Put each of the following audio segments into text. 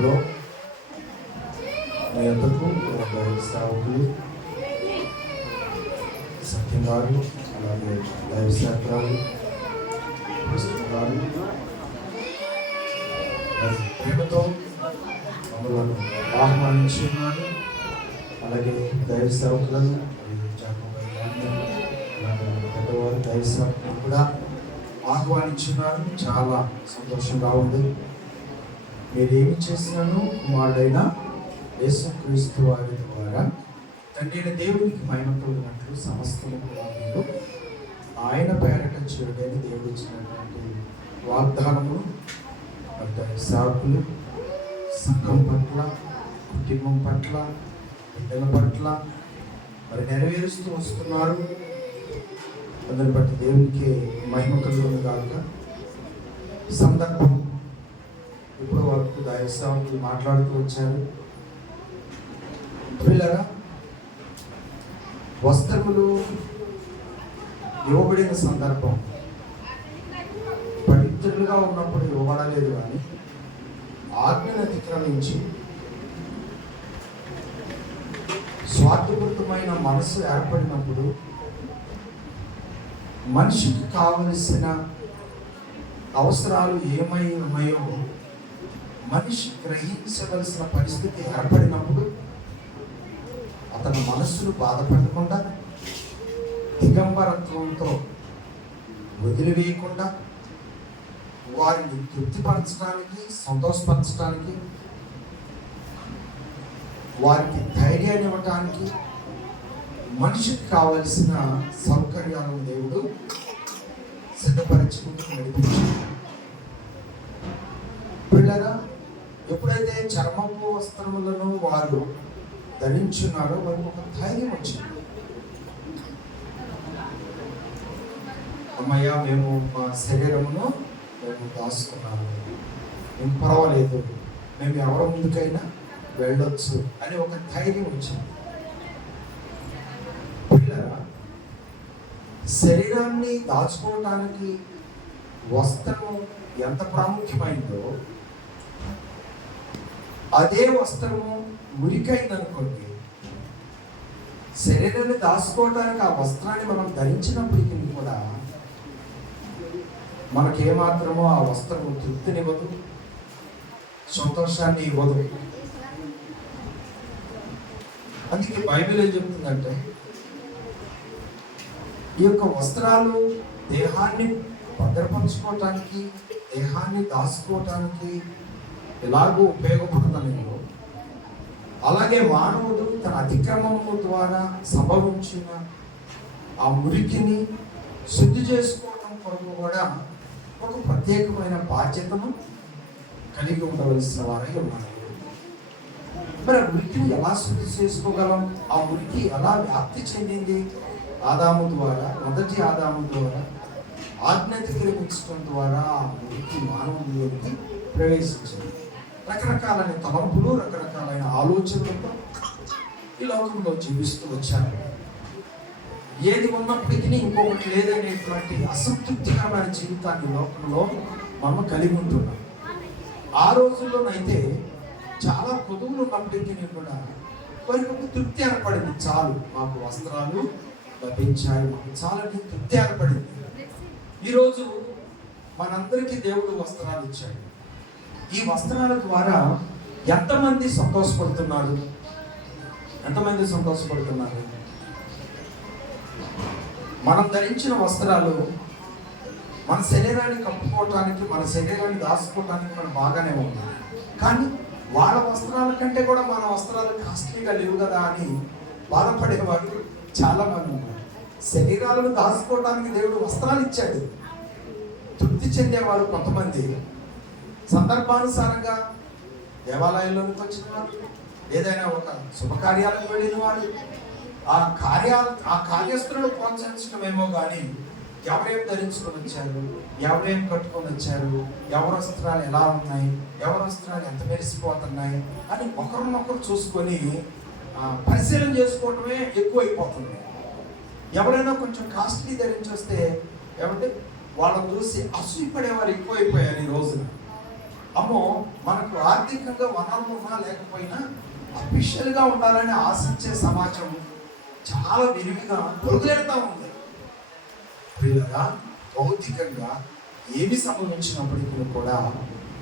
సమయంలో మీ యొక్కకు సేవకులు సత్యం గారు అలాగే దైవ శాఖరాలు గారు వారి ప్రేమతో మమ్మల్ని ఆహ్వానించి ఉన్నారు అలాగే దైవ సేవకులను పెద్దవారు దైవ సేవకులను కూడా ఆహ్వానించున్నారు. చాలా సంతోషంగా ఉంది. మీరేమి చేసినాను కుమారుడైన యేసుక్రీస్తు వారి ద్వారా తండ్రి దేవునికి మహిమ కలిగినట్లు సమస్తము కూడా మీరు ఆయన పేరట చేయడానికి దేవుడు ఇచ్చినటువంటి వాగ్దానము అంటే సాకులు సంఘం పట్ల కుటుంబం పట్ల బిడ్డల పట్ల మరి నెరవేరుస్తూ వస్తున్నారు. అందరి పట్ల దేవునికి మహిమ కలుగును కాక సందర్భం ఇప్పుడు వరకు దైవసేవకులు మాట్లాడుతూ వచ్చారు. పిల్లరా వస్త్రములు ఇవ్వబడిన సందర్భం. పవిత్రులుగా ఉన్నప్పుడు ఇవ్వబడలేదు కానీ ఆజ్ఞను అతిక్రమించి స్వార్థపూరితమైన మనసు ఏర్పడినప్పుడు మనిషికి కావలసిన అవసరాలు ఏమై ఉన్నాయో మనిషి గ్రహించవలసిన పరిస్థితి ఏర్పడినప్పుడు అతని మనస్సును బాధపడకుండా దిగంబరత్వంతో వదిలివేయకుండా వారిని తృప్తిపరచడానికి సంతోషపరచడానికి వారికి ధైర్యాన్ని ఇవ్వటానికి మనిషికి కావలసిన సౌకర్యాలను దేవుడు సిద్ధపరచుకుంటూ నడిపించాడు. పిల్లల చర్మపు వస్త్రములను వారు ధరించున్నారో వారికి ఒక ధైర్యం వచ్చింది. అమ్మయ్య మేము మా శరీరమును మేము దాచుకున్నాము. మేము పర్వాలేదు. మేము ఎవరి ముందుకైనా వెళ్ళొచ్చు అని ఒక ధైర్యం వచ్చింది. పిల్లరా శరీరాన్ని దాచుకోవటానికి వస్త్రము ఎంత ప్రాముఖ్యమైందో అదే వస్త్రము మురికైందనుకోండి. శరీరాన్ని దాచుకోవడానికి ఆ వస్త్రాన్ని మనం ధరించినప్పటికీ కూడా మనకేమాత్రమో ఆ వస్త్రము తృప్తినివ్వదు సంతోషాన్ని ఇవ్వదు. అందుకే బైబిల్ ఏం చెప్తుందంటే ఈ యొక్క వస్త్రాలు దేహాన్ని భద్రపరచుకోవటానికి దేహాన్ని దాచుకోవటానికి ఎలాగో ఉపయోగపడతలేదు అలాగే మానవుడు తన అతిక్రమము ద్వారా సంభవించిన ఆ మురికిని శుద్ధి చేసుకోవడం కొరకు కూడా ఒక ప్రత్యేకమైన బాధ్యతను కలిగి ఉండవలసిన వారై ఉన్నారు మరి ఆ మురికిని ఎలా శుద్ధి చేసుకోగలం? ఆ మురికి ఎలా వ్యాప్తి చెందింది? ఆదాము ద్వారా మొదటి ఆదాము ద్వారా ఆజ్ఞతికరించడం ద్వారా ఆ మురికి మానవుడిలోకి ప్రవేశించింది. రకరకాలైన తలంపులు రకరకాలైన ఆలోచనలతో ఈ లోకంలో జీవిస్తూ వచ్చారు. ఏది ఉన్నప్పటికీ ఇంకొకటి లేదనేటువంటి అసంతృప్తికరమైన జీవితాన్ని లోకంలో మనం కలిగి ఉంటున్నాం. ఆ రోజుల్లోనైతే చాలా పొదువులు ఉన్నప్పటికీ కూడా వారికి ఒక తృప్తి ఏర్పడింది. చాలు మాకు వస్త్రాలు లభించాయి మాకు చాలని తృప్తి ఏర్పడింది. ఈరోజు మనందరికీ దేవుడు వస్త్రాలు ఇచ్చాడు. ఈ వస్త్రాల ద్వారా ఎంతమంది సంతోషపడుతున్నారు? ఎంతమంది సంతోషపడుతున్నారు? మనం ధరించిన వస్త్రాలు మన శరీరాన్ని కప్పుకోవటానికి మన శరీరాన్ని దాచుకోవటానికి మనం బాగానే ఉన్నాం. కానీ వాళ్ళ వస్త్రాల కంటే కూడా మన వస్త్రాలు కాస్ట్లీగా లేవు కదా అని బాధపడేవాడు చాలా మంది ఉన్నారు. శరీరాలను దాచుకోవటానికి దేవుడు వస్త్రాలు ఇచ్చాడు. తృప్తి చెందేవారు కొంతమంది. సందర్భానుసారంగా దేవాలయంలోనికి వచ్చిన వారు ఏదైనా ఒక శుభకార్యాలకు వెళ్ళిన వారు ఆ కార్యాలు ఆ కార్యస్థులను ప్రోత్సహించడమేమో కానీ ఎవరేం ధరించుకొని వచ్చారు ఎవరేం కట్టుకొని వచ్చారు ఎవరి వస్త్రాలు ఎలా ఉన్నాయి ఎవరి వస్త్రాలు ఎంత మెరిసిపోతున్నాయి అని ఒకరినొకరు చూసుకొని పరిశీలన చేసుకోవటమే ఎక్కువైపోతుంది. ఎవరైనా కొంచెం కాస్ట్లీ ధరించి వస్తే ఏమంటే వాళ్ళని చూసి అసూయపడేవారు ఎక్కువైపోయారు ఈ రోజున. అమ్మో మనకు ఆర్థికంగా వనరులు ఉన్నా లేకపోయినా అఫీషియల్గా ఉండాలని ఆశించే సమాజం చాలా విరివిగా పొరుగులేడుతూ ఉంది. పిల్లగా భౌతికంగా ఏమి సంభవించినప్పటికీ కూడా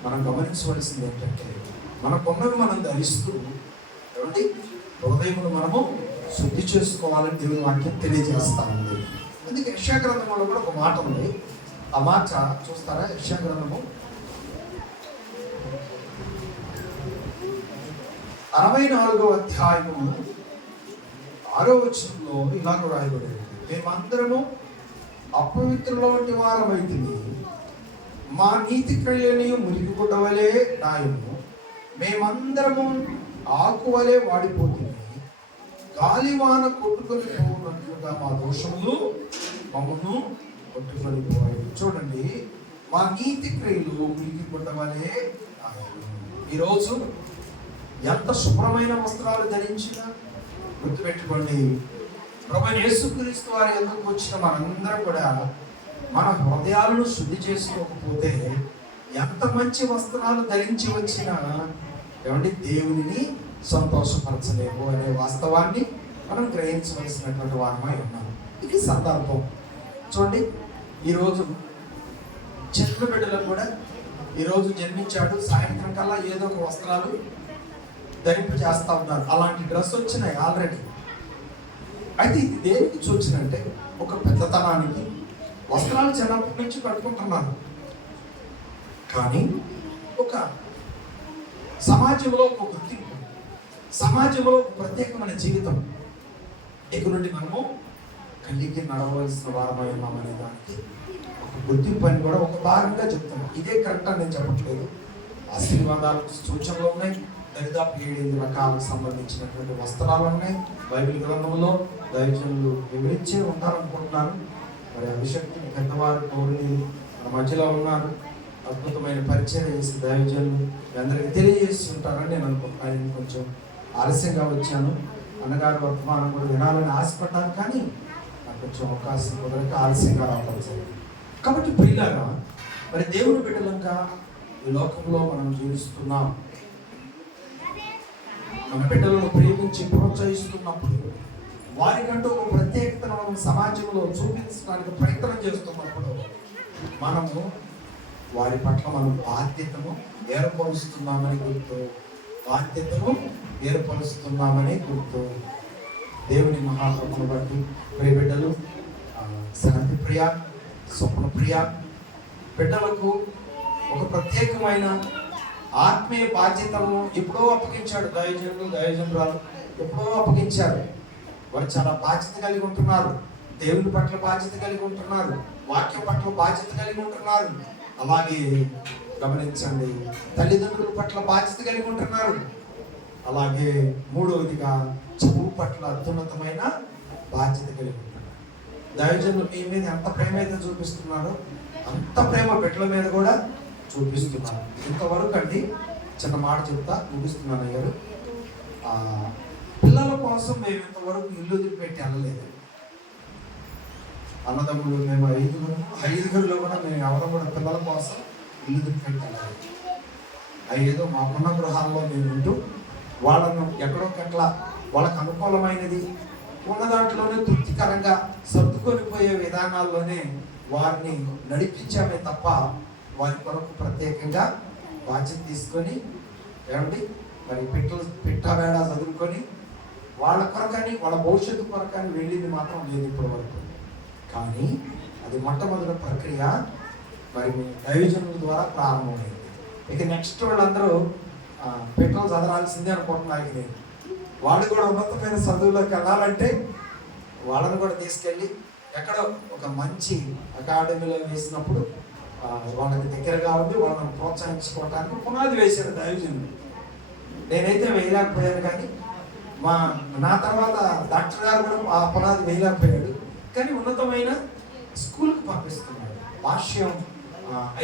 మనం గమనించవలసింది ఏంటంటే మనకున్నవి మనం ధరిస్తూ ఏమండి? హృదయములు మనము శుద్ధి చేసుకోవాలని దేవుని వాక్యం తెలియజేస్తా ఉంది. అందుకే యశాగ్రంథంలో కూడా ఒక మాట ఉంది. ఆ మాట చూస్తారా? యశాగ్రంథము అరవై నాలుగో అధ్యాయము ఆరో వచనంలో ఇలాగ రాయబడింది. మేమందరము అపవిత్రుల వంటి వారమైతిమి మా నీతి క్రియని మురిగి నాయము. మేమందరము ఆకువలే వాడిపోతుంది గాలివాన కొట్టుకొని పోనట్లుగా మా దోషములు మమ్మను కొట్టుకొని పోయాయి. చూడండి మా నీతి క్రియలు మురిగి నాయము. ఈరోజు ఎంత శుభ్రమైన వస్త్రాలు ధరించినా గుర్తుపెట్టుకోండి. ప్రభు యేసుక్రీస్తు వారి ఎందుకు వచ్చిన మనందరం కూడా మన హృదయాలను శుద్ధి చేసుకోకపోతే ఎంత మంచి వస్త్రాలు ధరించి వచ్చినా ఏమండి దేవునిని సంతోషపరచలేము అనే వాస్తవాన్ని మనం గ్రహించవలసినటువంటి వారమై ఉన్నాం. ఇది సందర్భం. చూడండి ఈరోజు చెట్ల బిడ్డలకు కూడా ఈరోజు జన్మించాడు. సాయంత్రం కల్లా ఏదో ఒక వస్త్రాలు ధరింపు చేస్తా ఉన్నారు. అలాంటి డ్రెస్ వచ్చినాయి ఆల్రెడీ అయితే ఇది దేనికి సూచనంటే ఒక పెద్దతనానికి వస్త్రాలు చిన్నప్పటి నుంచి కట్టుకుంటున్నారు కానీ ఒక సమాజంలో ఒక గుర్తింపు సమాజంలో ఒక ప్రత్యేకమైన జీవితం. ఇక నుండి మనము కలిగి నడవలసిన వారమై ఉన్నామనే దానికి ఒక గుర్తింపు అని కూడా ఒక భాగంగా చెప్తున్నాం. ఇదే కరెక్ట్ అని నేను చెప్పట్లేదు. ఆశీర్వాదాలు సూచనలు ఉన్నాయి. దరిదాపు ఏడెనిమిది రకాలకు సంబంధించినటువంటి వస్త్రాలు ఉన్నాయి బైబిల్ గ్రంథంలో దైవజనులు వివరించే ఉంటారనుకుంటున్నాను మరి అభిషక్తిని పెద్దవారు పౌరుని మన మధ్యలో ఉన్నారు. అద్భుతమైన పరిచయం చేసి దైవజనులు అందరికీ తెలియజేస్తుంటారని నేను అనుకుంటున్నాను. నేను కొంచెం ఆలస్యంగా వచ్చాను. అన్నగారి వర్తమానం కూడా వినాలని ఆశపడ్డాను కానీ నాకు కొంచెం అవకాశం కుదరక ఆలస్యంగా రావడం జరిగింది. కాబట్టి ప్రియులారా మరి దేవుని బిడ్డలంగా ఈ లోకంలో మనం జీవిస్తున్నాం. మన బిడ్డలను ప్రేమించి ప్రోత్సహిస్తున్నప్పుడు వారికంటూ ఒక ప్రత్యేకతను మనం సమాజంలో చూపించడానికి ప్రయత్నం చేస్తున్నప్పుడు మనము వారి పట్ల మనం బాధ్యతను ఏర్పరుస్తున్నామని గుర్తు బాధ్యతను ఏర్పరుస్తున్నామని గుర్తు. దేవుని మహాత్మను బట్టి ప్రియ బిడ్డలు శాంతి ప్రియ స్వప్న ప్రియ బిడ్డలకు ఒక ప్రత్యేకమైన ఆత్మీయ బాధ్యతలను ఎప్పుడో అప్పగించాడు. దయజనులు దయజనురాలు ఎప్పుడో అప్పగించారు. వారు చాలా బాధ్యత కలిగి ఉంటున్నారు. దేవుని పట్ల బాధ్యత కలిగి ఉంటున్నారు. వాక్యం పట్ల బాధ్యత కలిగి ఉంటున్నారు. అలాగే గమనించండి. తల్లిదండ్రుల పట్ల బాధ్యత కలిగి ఉంటున్నారు. అలాగే మూడవదిగా చదువు పట్ల అత్యున్నతమైన బాధ్యత కలిగి ఉంటున్నారు. దైవజనులు మీ మీద ఎంత ప్రేమ అయితే చూపిస్తున్నారో అంత ప్రేమ బిడ్డల మీద కూడా చూపిస్తున్నారు ఇంతవరకు అండి చిన్న మాట చెప్తా ముగిస్తున్నాను అయ్యారు. పిల్లల కోసం మేము ఇంతవరకు ఇల్లు వదిలిపెట్టి వెళ్ళలేదు. అన్నదమ్ములు మేము ఐదుగురు ఐదుగురిలో కూడా మేము ఎవరు కూడా పిల్లల కోసం ఇల్లు వదిలిపెట్టి వెళ్ళలేదు. ఏదో మాకున్న గృహాల్లో మేము ఉంటూ వాళ్ళను ఎక్కడో కట్ల వాళ్ళకు అనుకూలమైనది ఉన్న దాంట్లోనే తృప్తికరంగా సర్దుకొని పోయే విధానాల్లోనే వారిని నడిపించామే తప్ప వారి కొరకు ప్రత్యేకంగా బాధ్యత తీసుకొని ఏమండి? మరి పిట్టలు పిట్ట చదువుకొని వాళ్ళ కొరకని వాళ్ళ భవిష్యత్తు కొరకని వెళ్ళింది మాత్రం లేదు ఇప్పటి వరకు కానీ అది మొట్టమొదటి ప్రక్రియ మరి దైవజనుల ద్వారా ప్రారంభమైంది. ఇక నెక్స్ట్ వాళ్ళందరూ పెట్రోల్ చదవాల్సిందే అనుకుంటున్నారు నేను. వాళ్ళు కూడా ఉన్నతమైన చదువులోకి వెళ్ళాలంటే వాళ్ళని కూడా తీసుకెళ్ళి ఎక్కడో ఒక మంచి అకాడమీలో వేసినప్పుడు వాళ్ళకి దగ్గరగా ఉండి వాళ్ళని ప్రోత్సహించుకోవటానికి పునాది వేశారు దైవజనుడు నేనైతే వేయలేకపోయాను కానీ మా నా తర్వాత డాక్టర్ గారు కూడా ఆ పునాది వేయలేకపోయాడు. కానీ ఉన్నతమైన స్కూల్కి పంపిస్తున్నాడు. భాష్యం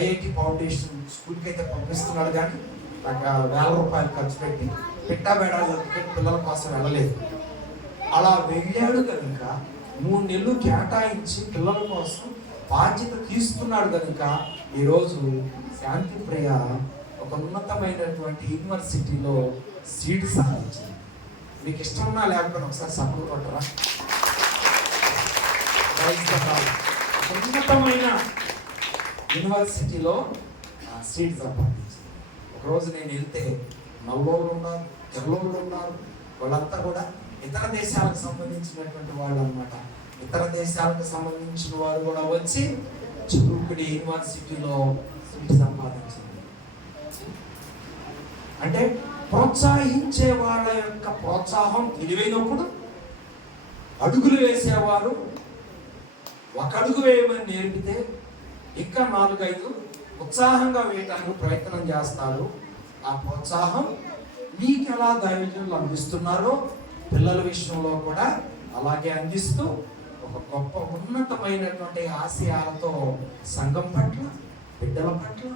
ఐఐటి ఫౌండేషన్ స్కూల్కి అయితే పంపిస్తున్నాడు కానీ నాకు వేల రూపాయలు ఖర్చు పెట్టి పిట్టా బేడాలు పిల్లల కోసం వెళ్ళలేదు. అలా వెళ్ళాడు కనుక మూడు నెలలు కేటాయించి పిల్లల కోసం బాధ్యత తీసుకున్నాడు కనుక ఈరోజు శాంతి ప్రియ ఒక ఉన్నతమైనటువంటి యూనివర్సిటీలో సీట్ సాధించింది. మీకు ఇష్టం ఉన్నా లేకపోతే ఒకసారి సపోర్ట్ కొట్టరా ఉన్నతమైన యూనివర్సిటీలో సీట్ సంపాదించింది. ఒకరోజు నేను వెళ్తే నల్లోళ్ళు ఉన్నారు తెల్లోళ్ళు ఉన్నారు. వాళ్ళంతా కూడా ఇతర దేశాలకు సంబంధించినటువంటి వాళ్ళు అనమాట ఇతర దేశాలకు సంబంధించిన వారు కూడా వచ్చి చురుకుడి యూనివర్సిటీలో సీట్ సంపాదించింది. అంటే ప్రోత్సహించే వాళ్ళ యొక్క ప్రోత్సాహం తెలివైనప్పుడు అడుగులు వేసేవారు. ఒక అడుగు వేయమని నేర్పితే ఇంకా నాలుగైదు ఉత్సాహంగా వేయటానికి ప్రయత్నం చేస్తారు. ఆ ప్రోత్సాహం మీకు ఎలా దైవజనులు అందిస్తున్నారో పిల్లల విషయంలో కూడా అలాగే అందిస్తూ ఒక గొప్ప ఉన్నతమైనటువంటి ఆశయాలతో సంఘం పట్ల బిడ్డల పట్ల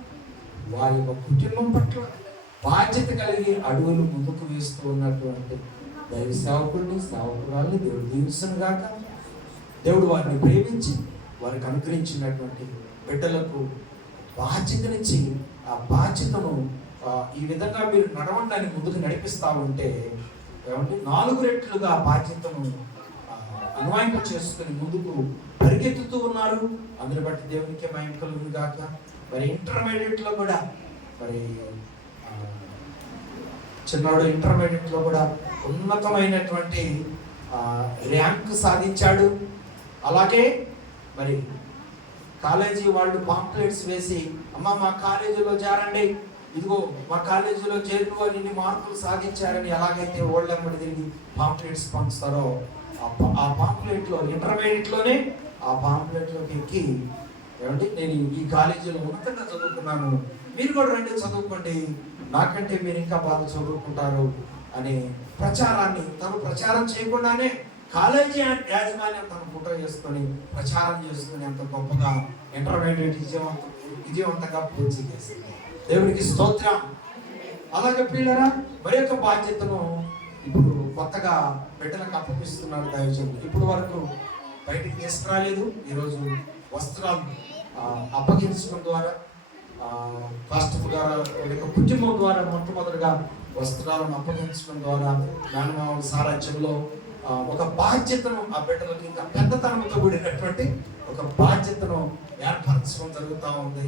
వారి యొక్క కుటుంబం పట్ల బాధ్యత కలిగి అడుగులు ముందుకు వేస్తూ ఉన్నటువంటి దైవ సేవకుల్ని సేవకురాల్ని దేవుడు దీవించను గాక దేవుడు వారిని ప్రేమించి వారికి అనుగ్రహించినటువంటి బిడ్డలకు బాధ్యతనిచ్చి ఆ బాధ్యతను ఈ విధంగా మీరు నడవండాన్ని ముందుకు నడిపిస్తూ ఉంటే ఏమంటే నాలుగు రెట్లుగా ఆ బాధ్యతను అన్వయింప చేసుకుని ముందుకు పరిగెత్తుతూ ఉన్నారు. అందుని బట్టి దేవునికి మహిమ కలుగును గాక. మరి ఇంటర్మీడియట్లో కూడా మరి చిన్నవాడు ఇంటర్మీడియట్లో కూడా ఉన్నతమైనటువంటి ర్యాంక్ సాధించాడు. అలాగే మరి కాలేజీ వాళ్ళు పాంప్లెట్స్ వేసి అమ్మ మా కాలేజీలో చేరండి ఇదిగో మా కాలేజీలో చేరిన వారు ఇన్ని మార్కులు సాధించారని ఎలాగైతే ఓళ్ళెమ్మడి తిరిగి పాంప్లెట్స్ పంచుతారో ఆ ఆ పాంప్లెట్లో ఇంటర్మీడియట్లోనే ఆ పాంప్లెట్లోకి ఎక్కి ఏమంటే నేను ఈ కాలేజీలో ఉన్నతంగా చదువుకున్నాను మీరు కూడా రండి చదువుకోండి నాకంటే మీరు ఇంకా బాగా చదువుకుంటారు అనే ప్రచారాన్ని తను ప్రచారం చేయకుండానే కాలేజీ యాజమాన్యం తన ఫోటో చేసుకొని ప్రచారం చేసుకుని అంత గొప్పగా ఇంటర్మీడియట్ విజయవంతం విజయవంతంగా పూర్తి చేసింది. దేవునికి స్తోత్రం. అలాగే పిల్లరా మరి యొక్క బాధ్యతను ఇప్పుడు కొత్తగా బిడ్డలకు అప్పగిస్తున్నారు దైవజనులు. ఇప్పుడు వరకు బయటికి తీసుకురాలేదు ఈరోజు వస్త్రాలు అప్పగించడం ద్వారా పాస్టర్ ద్వారా యొక్క కుటుంబం ద్వారా మొట్టమొదటిగా వస్త్రాలను అప్పగించడం ద్వారా మేనమావ సారాజ్యంలో ఒక బాధ్యతను ఆ బిడ్డలకు ఇంకా పెద్దతనంతో కూడినటువంటి ఒక బాధ్యతను ఏర్పరచడం జరుగుతూ ఉంది.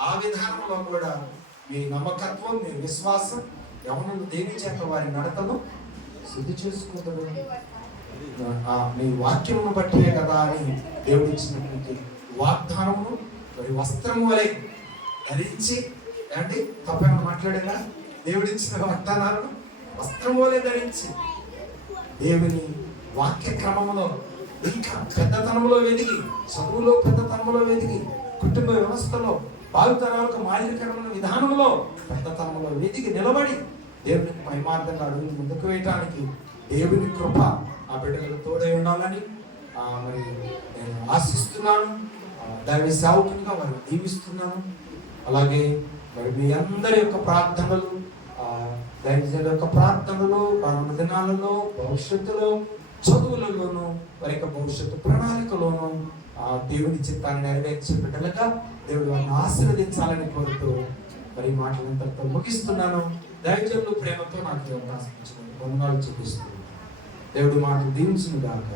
ఆ విధానంలో కూడా మీ నమ్మకత్వం మీ విశ్వాసం ఎవరు దేని చేత వారి నడతను శుద్ధి చేసుకుంటారు మీ వాక్యమును బట్టే కదా అని దేవుడు ఇచ్చినటువంటి వాగ్దానము మరి వస్త్రము వలె ధరించి అంటే తప్పని మాట్లాడేలా దేవుడు ఇచ్చిన వాగ్దానాలను వస్త్రము వలె ధరించి దేవుని వాక్య క్రమంలో ఇంకా పెద్దతనంలో వెతికి చదువులో పెద్దతనంలో వెతికి కుటుంబ వ్యవస్థలో భావితరాలకు మాదిరికరమైన విధానంలో పెద్దతనంలో వెతికి నిలబడి దేవునికి మహిమార్థంగా అడుగులు ముందుకు వేయటానికి దేవుని కృప ఆ బిడ్డలకు తోడై ఉండాలని మరి నేను ఆశిస్తున్నాను. ఆ, దైవ సేవకునిగా వారిని దీవిస్తున్నాను అలాగే మరి మీ అందరి యొక్క ప్రార్థనలు ఆ, దైవజనుల యొక్క ప్రార్థనలు రానున్న దినాలలో భవిష్యత్తులో చదువులలోనూ వారి యొక్క భవిష్యత్తు ప్రణాళికలోనూ ఆ దేవుని చిత్తాన్ని నెరవేర్చే బిడ్డలుగా దేవుడు వారిని ఆశీర్వదించాలని కోరుతూ మరి ఈ మాటలంతటితో ముగిస్తున్నాను. దైవజనులు ప్రేమతో నాకు దేవుడు అవకాశం ఇచ్చిన వందనాలు చూపిస్తున్నాను దేవుడు మాటలు దీవించును గాక